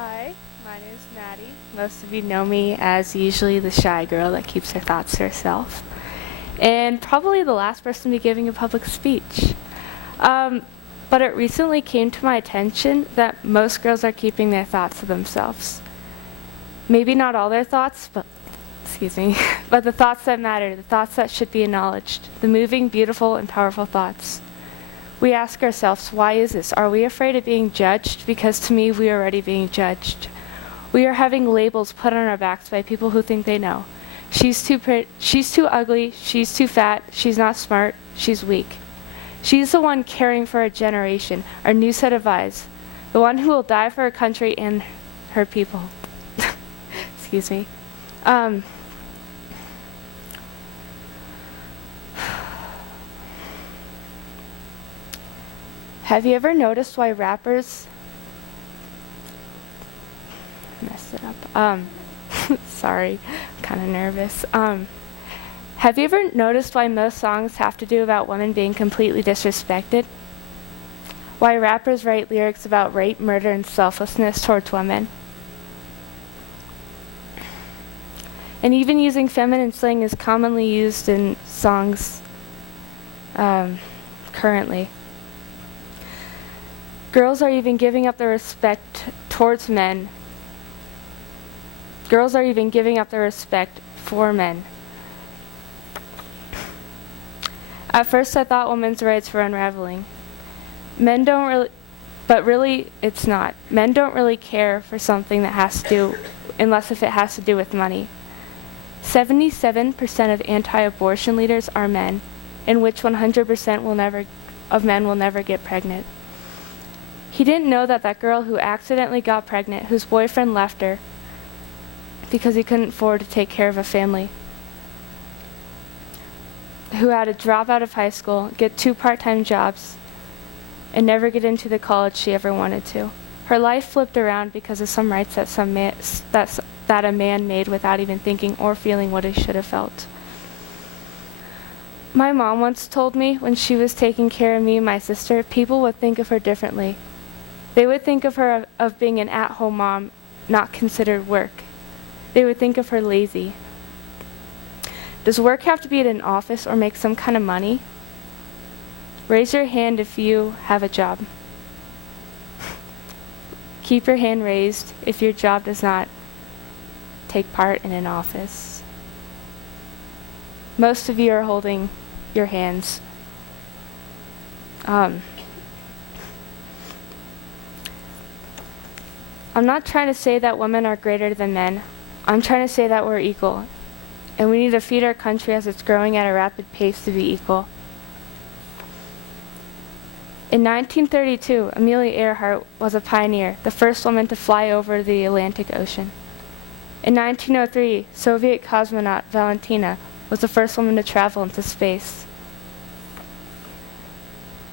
Hi, my name is Maddie. Most of you know me as usually the shy girl that keeps her thoughts to herself, and probably the last person to be giving a public speech. But it recently came to my attention that most girls are keeping their thoughts to themselves. Maybe not all their thoughts, but but the thoughts that matter, the thoughts that should be acknowledged, the moving, beautiful, and powerful thoughts. We ask ourselves, why is this? Are we afraid of being judged? Because to me, we are already being judged. We are having labels put on our backs by people who think they know. She's too ugly, she's too fat, she's not smart, she's weak. She's the one caring for a generation, our new set of eyes, the one who will die for her country and her people. Excuse me. Have you ever noticed why rappers messed it up? Sorry, I'm kind of nervous. Have you ever noticed why most songs have to do about women being completely disrespected? Why rappers write lyrics about rape, murder, and selflessness towards women? And even using feminine slang is commonly used in songs currently. Girls are even giving up their respect towards men. Girls are even giving up their respect for men. At first I thought women's rights were unraveling. Men don't really, but really it's not. Men don't really care for something that has to do, unless if it has to do with money. 77% of anti-abortion leaders are men, in which 100% of men will never get pregnant. He didn't know that that girl who accidentally got pregnant, whose boyfriend left her because he couldn't afford to take care of a family, who had to drop out of high school, get 2 part-time jobs, and never get into the college she ever wanted to. Her life flipped around because of some rights that a man made without even thinking or feeling what he should have felt. My mom once told me when she was taking care of me and my sister, people would think of her differently. They would think of her of being an at-home mom, not considered work. They would think of her lazy. Does work have to be at an office or make some kind of money? Raise your hand if you have a job. Keep your hand raised if your job does not take part in an office. Most of you are holding your hands. I'm not trying to say that women are greater than men. I'm trying to say that we're equal. And we need to feed our country as it's growing at a rapid pace to be equal. In 1932, Amelia Earhart was a pioneer, the first woman to fly over the Atlantic Ocean. In 1903, Soviet cosmonaut Valentina was the first woman to travel into space.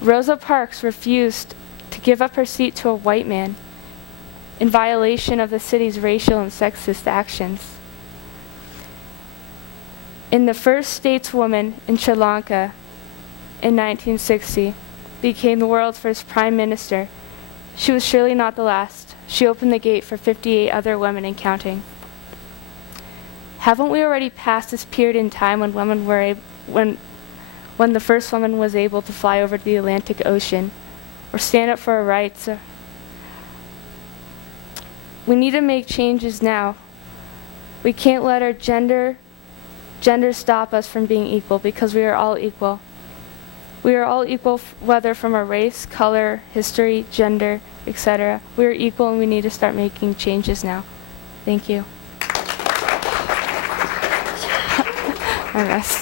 Rosa Parks refused to give up her seat to a white man in violation of the city's racial and sexist actions. And the first stateswoman in Sri Lanka in 1960 became the world's first prime minister. She was surely not the last. She opened the gate for 58 other women and counting. Haven't we already passed this period in time when women were when the first woman was able to fly over the Atlantic Ocean or stand up for her rights? We need to make changes now. We can't let our gender stop us from being equal, because we are all equal. We are all equal whether from our race, color, history, gender, etc. We are equal and we need to start making changes now. Thank you. I rest.